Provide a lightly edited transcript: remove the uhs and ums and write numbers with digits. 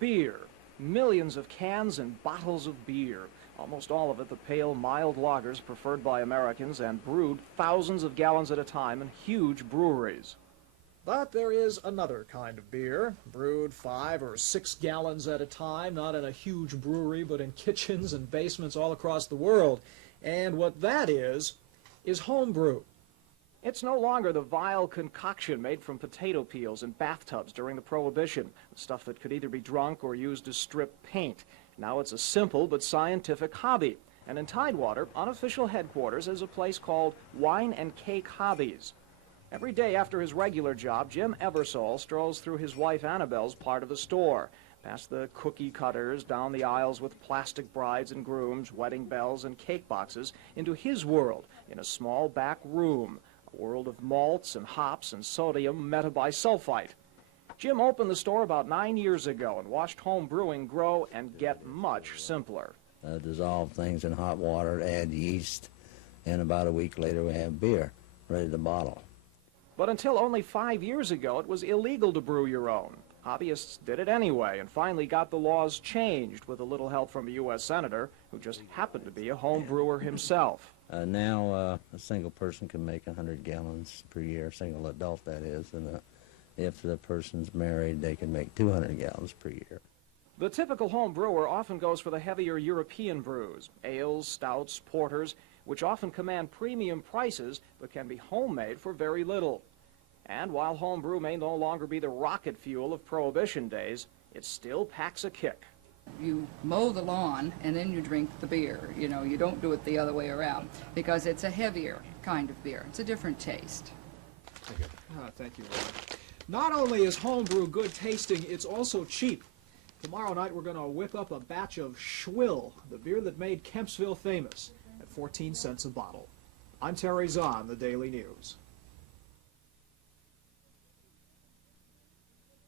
Beer. Millions of cans and bottles of beer. Almost all of it the pale, mild lagers preferred by Americans and brewed thousands of gallons at a time in huge breweries. But there is another kind of beer, brewed 5 or 6 gallons at a time, not in a huge brewery, but in kitchens and basements all across the world. And what that is homebrew. It's no longer the vile concoction made from potato peels in bathtubs during the Prohibition, stuff that could either be drunk or used to strip paint. Now it's a simple but scientific hobby. And in Tidewater, unofficial headquarters is a place called Wine and Cake Hobbies. Every day after his regular job, Jim Eversole strolls through his wife Annabelle's part of the store, past the cookie cutters, down the aisles with plastic brides and grooms, wedding bells, and cake boxes, into his world in a small back room, a world of malts and hops and sodium metabisulfite. Jim opened the store about 9 years ago and watched home brewing grow and get much simpler. Dissolve things in hot water, add yeast, and about a week later we have beer ready to bottle. But until only 5 years ago, it was illegal to brew your own. Hobbyists did it anyway and finally got the laws changed with a little help from a U.S. senator who just happened to be a home brewer himself. Now a single person can make 100 gallons per year, single adult that is, and if the person's married, they can make 200 gallons per year. The typical home brewer often goes for the heavier European brews, ales, stouts, porters, which often command premium prices but can be homemade for very little. And while home brew may no longer be the rocket fuel of Prohibition days, it still packs a kick. You mow the lawn and then you drink the beer. You know, you don't do it the other way around because it's a heavier kind of beer. It's a different taste. Thank you. Not only is homebrew good tasting, it's also cheap. Tomorrow night we're going to whip up a batch of Schwill, the beer that made Kempsville famous, at 14 cents a bottle. I'm Terry Zahn, the Daily News.